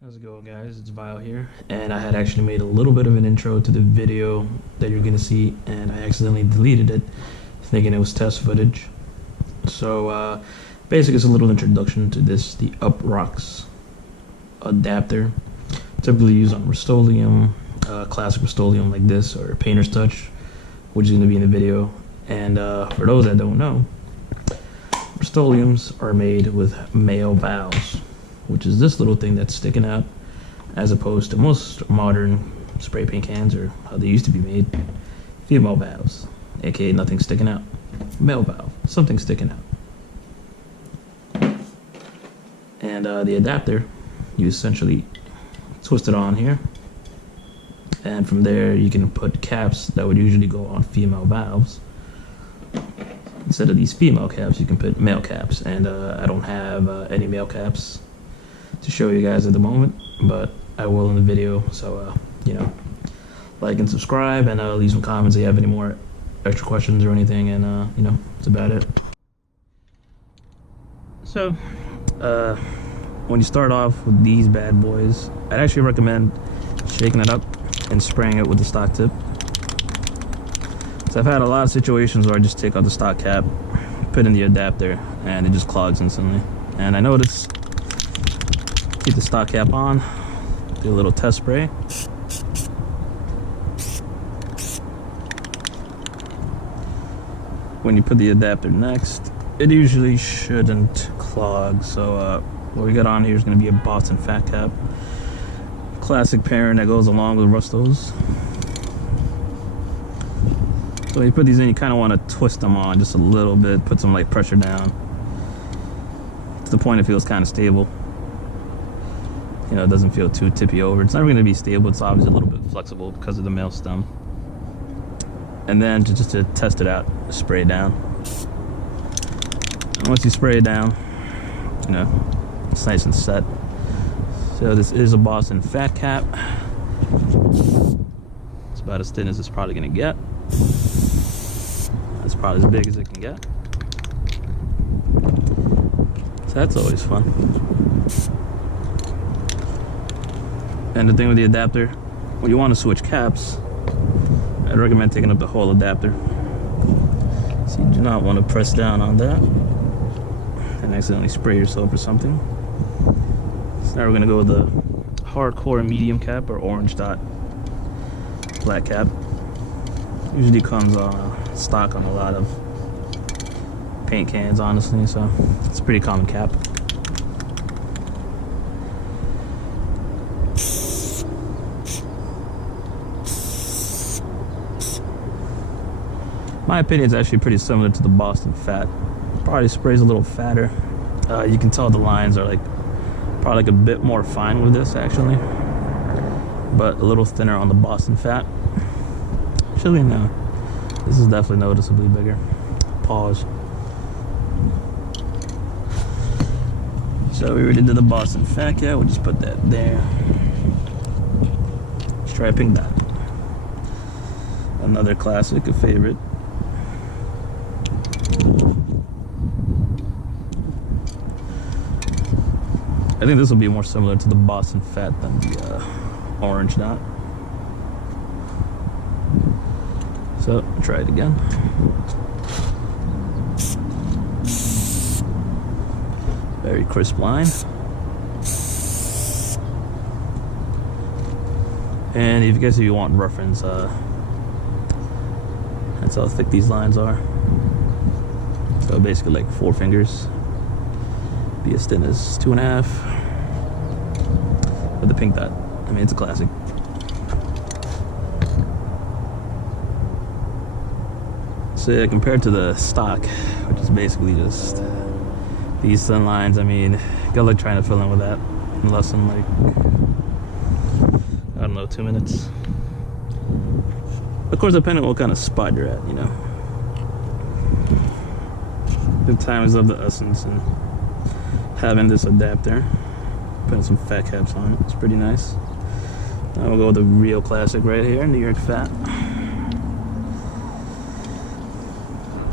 How's it going, guys? It's Vile here, and I had actually made a little bit of an intro to the video that you're gonna see, and I accidentally deleted it, thinking it was test footage. So, basically, it's a little introduction to this, the Uprok's adapter, typically used on Rustoleum, classic Rustoleum like this, or Painter's Touch, which is gonna be in the video. And for those that don't know, Rustoleums are made with male valves, which is this little thing that's sticking out, as opposed to most modern spray paint cans, or how they used to be made, female valves, aka nothing sticking out. Male valve, something sticking out. And the adapter, you essentially twist it on here, and from there you can put caps that would usually go on female valves. Instead of these female caps, you can put male caps, and I don't have any male caps to show you guys at the moment, but I will in the video. So like and subscribe, and leave some comments if you have any more extra questions or anything, and that's about it. So when you start off with these bad boys, I'd actually recommend shaking it up and spraying it with the stock tip. So I've had a lot of situations where I just take out the stock cap, put in the adapter, and it just clogs instantly. And I noticed, keep the stock cap on, do a little test spray. When you put the adapter next, it usually shouldn't clog. So what we got on here is going to be a Boston Fat Cap, classic pairing that goes along with Rustos. So when you put these in, you kind of want to twist them on just a little bit, put some like pressure down to the point it feels kind of stable. It doesn't feel too tippy over. It's never going to be stable. It's obviously a little bit flexible because of the male stem. And then just to test it out, spray it down. And once you spray it down, it's nice and set. So this is a Boston Fat Cap. It's about as thin as it's probably going to get. It's probably as big as it can get. So that's always fun. And the thing with the adapter, when you want to switch caps, I'd recommend taking up the whole adapter. So you do not want to press down on that and accidentally spray yourself or something. So now we're going to go with the hardcore medium cap, or orange dot black cap. Usually comes stock on a lot of paint cans, honestly, so it's a pretty common cap. My opinion is actually pretty similar to the Boston Fat. Probably sprays a little fatter. You can tell the lines are probably a bit more fine with this actually, but a little thinner on the Boston Fat. Actually, no, this is definitely noticeably bigger. Pause. So we already did the Boston Fat Cat. We'll just put that there. Striping dot. Another classic, a favorite. I think this will be more similar to the Boston Fat than the orange dot. So, try it again. Very crisp line. And if you want reference, that's how thick these lines are. So basically like 4 fingers. Be as thin as 2.5. With the pink dot. I mean, it's a classic. So yeah, compared to the stock, which is basically just these thin lines, I mean, good luck trying to fill in with that in less than I don't know, 2 minutes. Of course, depending on what kind of spot you're at, The time is of the essence, and having this adapter, putting some fat caps on it, it's pretty nice. Now we'll go with the real classic right here, New York Fat.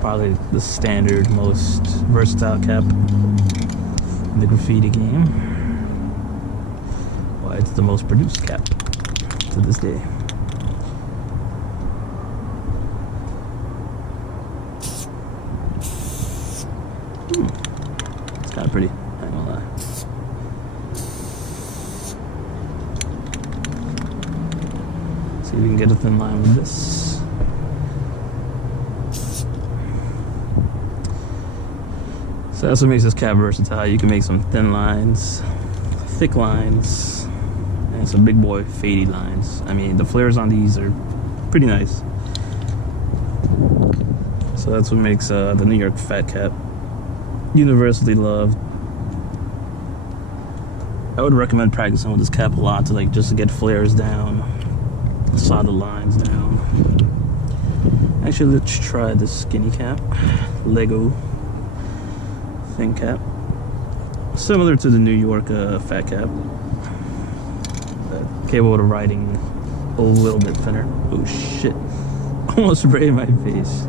Probably the standard, most versatile cap in the graffiti game. it's the most produced cap to this day. It's kind of pretty, I ain't gonna lie. See if we can get a thin line with this. So that's what makes this cap versatile. You can make some thin lines, thick lines, and some big boy fadey lines. I mean, the flares on these are pretty nice. So that's what makes the New York Fat Cap universally loved. I would recommend practicing with this cap a lot to like just to get flares down, solid lines down. Actually, let's try the skinny cap, Lego thin cap, similar to the New York Fat Cap, but capable of riding a little bit thinner. Oh shit! Almost sprayed my face.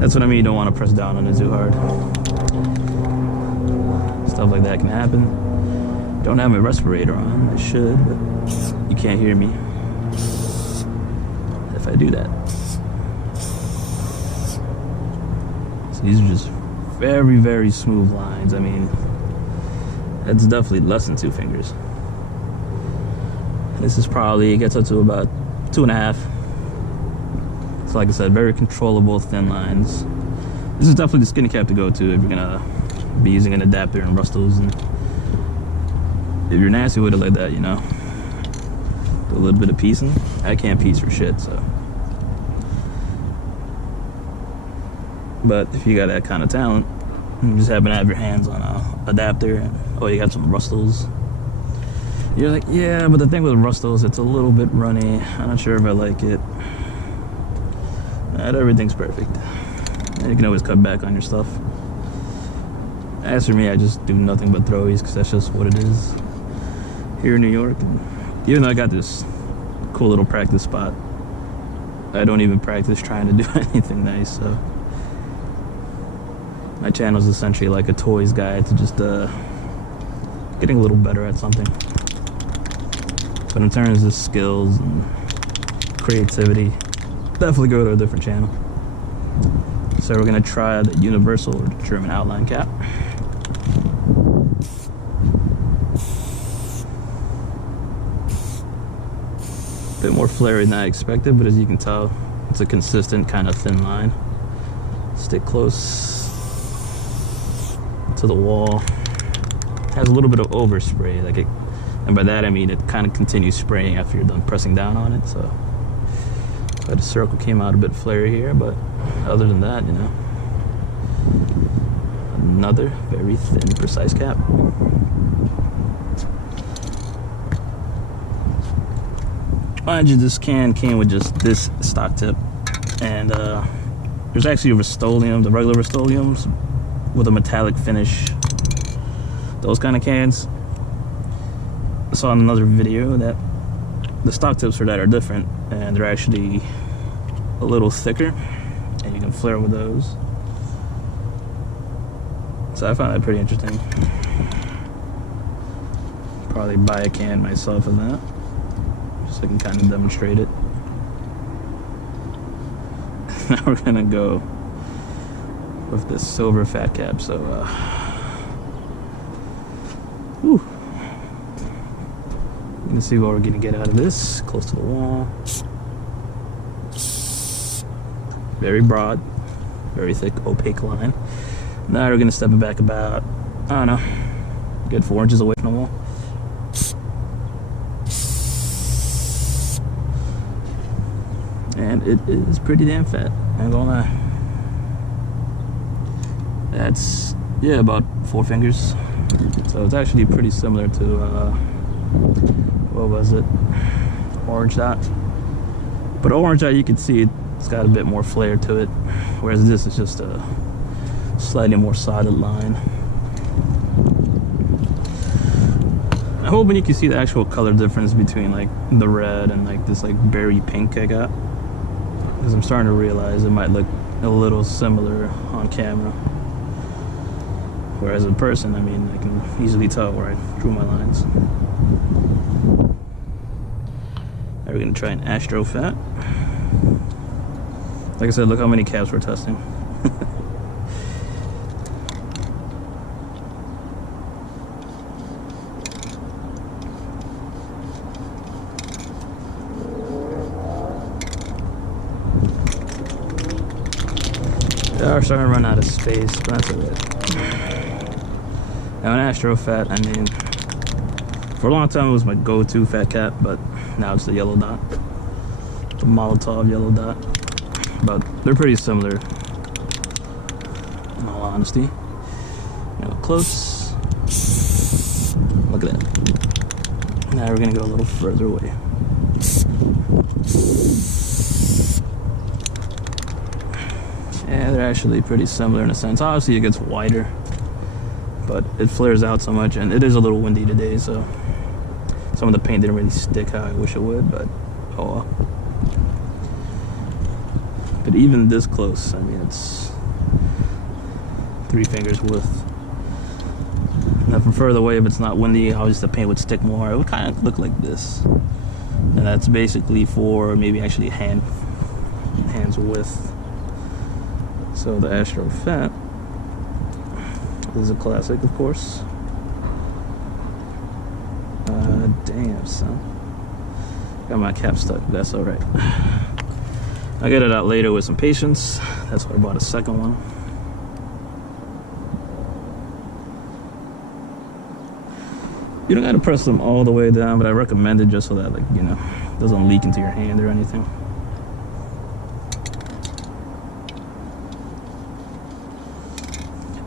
That's what I mean. You don't want to press down on it too hard. Stuff like that can happen. Don't have my respirator on. I should, but you can't hear me if I do that. So these are just very, very smooth lines. I mean, it's definitely less than 2 fingers. This is probably, it gets up to about 2.5. So like I said, very controllable thin lines. This is definitely the skinny cap to go to if you're gonna be using an adapter and Rustoles, and if you're nasty with it like that, you know, do a little bit of piecing. I can't piece for shit, so. But if you got that kind of talent, you just happen to have your hands on a adapter, and oh, you got some Rustoles. You're like, yeah, but the thing with Rustoles, it's a little bit runny. I'm not sure if I like it. Not everything's perfect. And you can always cut back on your stuff. As for me, I just do nothing but throwies because that's just what it is here in New York. And even though I got this cool little practice spot, I don't even practice trying to do anything nice, so. My channel is essentially like a toys guide to just getting a little better at something. But in terms of skills and creativity, definitely go to a different channel. So we're gonna try the universal or German outline cap. A bit more flary than I expected, but as you can tell, it's a consistent kind of thin line. Stick close to the wall. Has a little bit of overspray, like it, and by that I mean it kind of continues spraying after you're done pressing down on it. So the circle came out a bit flary here, but other than that, you know, another very thin, precise cap. Mind you, this can came with just this stock tip, and there's actually a Rustoleum, the regular Rustoleums with a metallic finish, those kind of cans. I saw in another video that the stock tips for that are different, and they're actually a little thicker, and you can flare with those. So I found that pretty interesting. Probably buy a can myself of that, just so I can kind of demonstrate it. Now we're gonna go with this silver fat cap. So whew. You can see what we're gonna get out of this. Close to the wall. Very broad, very thick, opaque line. Now we're gonna step it back about, I don't know, good 4 inches away from the wall. And it is pretty damn fat, I'm gonna lie. That's, yeah, about 4 fingers. So it's actually pretty similar to, what was it? Orange Dot. But Orange Dot, you can see it's got a bit more flair to it, whereas this is just a slightly more solid line. I'm hoping you can see the actual color difference between like the red and like this like berry pink I got, because I'm starting to realize it might look a little similar on camera, whereas in person, I mean, I can easily tell where I drew my lines. gonna try an Astro fat. Like I said, look how many caps we're testing. They are starting to run out of space, but that's alright. Now an Astro fat, I mean, for a long time it was my go-to fat cap, but now it's the yellow dot. The Molotov yellow dot. But they're pretty similar, in all honesty. You know, close. Look at that. Now we're gonna go a little further away. Yeah, they're actually pretty similar in a sense. Obviously it gets wider, but it flares out so much, and it is a little windy today, so some of the paint didn't really stick how I wish it would, but oh well. But even this close, I mean, it's 3 fingers width. Now from further away, if it's not windy, obviously the paint would stick more. It would kind of look like this. And that's basically for maybe actually hands width. So the Astro Fat is a classic, of course. Damn, son. Got my cap stuck, but that's alright. I'll get it out later with some patience. That's why I bought a second one. You don't gotta press them all the way down, but I recommend it just so that, like, you know, it doesn't leak into your hand or anything.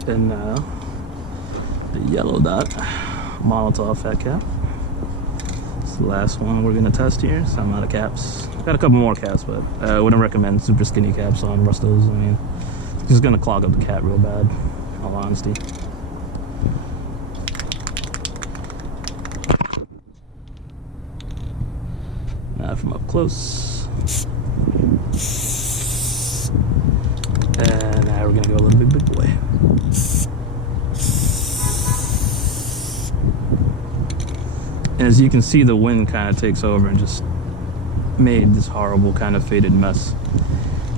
And now, the yellow dot Molotov fat cap. It's the last one we're gonna test here, so I'm out of caps. Got a couple more caps, but I wouldn't recommend super skinny caps on Rustos. I mean, it's just gonna clog up the cap real bad, in all honesty. Now from up close. And now we're gonna go a little bit big boy. And as you can see, the wind kind of takes over and just made this horrible kind of faded mess.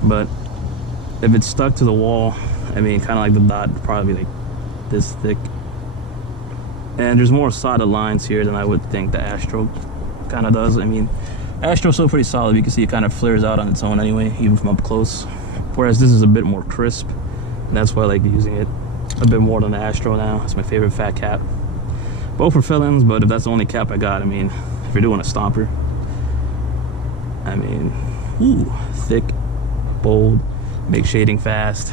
But if it's stuck to the wall, I mean, kind of like the dot, probably like this thick. And there's more solid lines here than I would think the Astro kind of does. I mean, Astro's still pretty solid. You can see it kind of flares out on its own anyway, even from up close. Whereas this is a bit more crisp, and that's why I like using it a bit more than the Astro now. It's my favorite fat cap. Both for fill-ins, but if that's the only cap I got, I mean, if you're doing a stomper, I mean, ooh, thick, bold, make shading fast,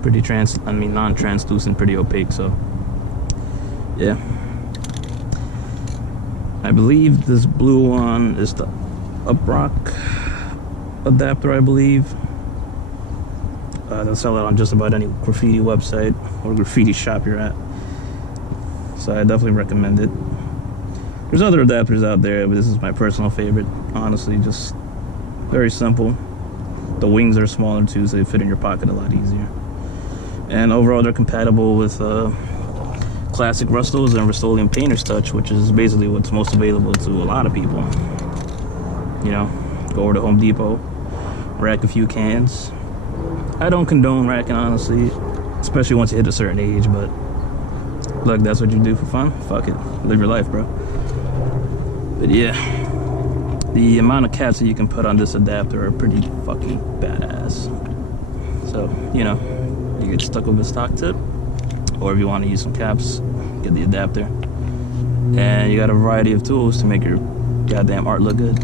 pretty non-translucent, pretty opaque, so yeah. I believe this blue one is the Uprok adapter, I believe. They'll sell it on just about any graffiti website or graffiti shop you're at. So I definitely recommend it. There's other adapters out there, but this is my personal favorite. Honestly, just very simple. The wings are smaller too, so they fit in your pocket a lot easier. And overall, they're compatible with classic Rustos and Rustoleum Painter's Touch, which is basically what's most available to a lot of people. You know, go over to Home Depot, rack a few cans. I don't condone racking, honestly, especially once you hit a certain age, but look, that's what you do for fun. Fuck it, live your life, bro. But yeah, the amount of caps that you can put on this adapter are pretty fucking badass. So, you know, you get stuck with a stock tip, or if you want to use some caps, get the adapter. And you got a variety of tools to make your goddamn art look good.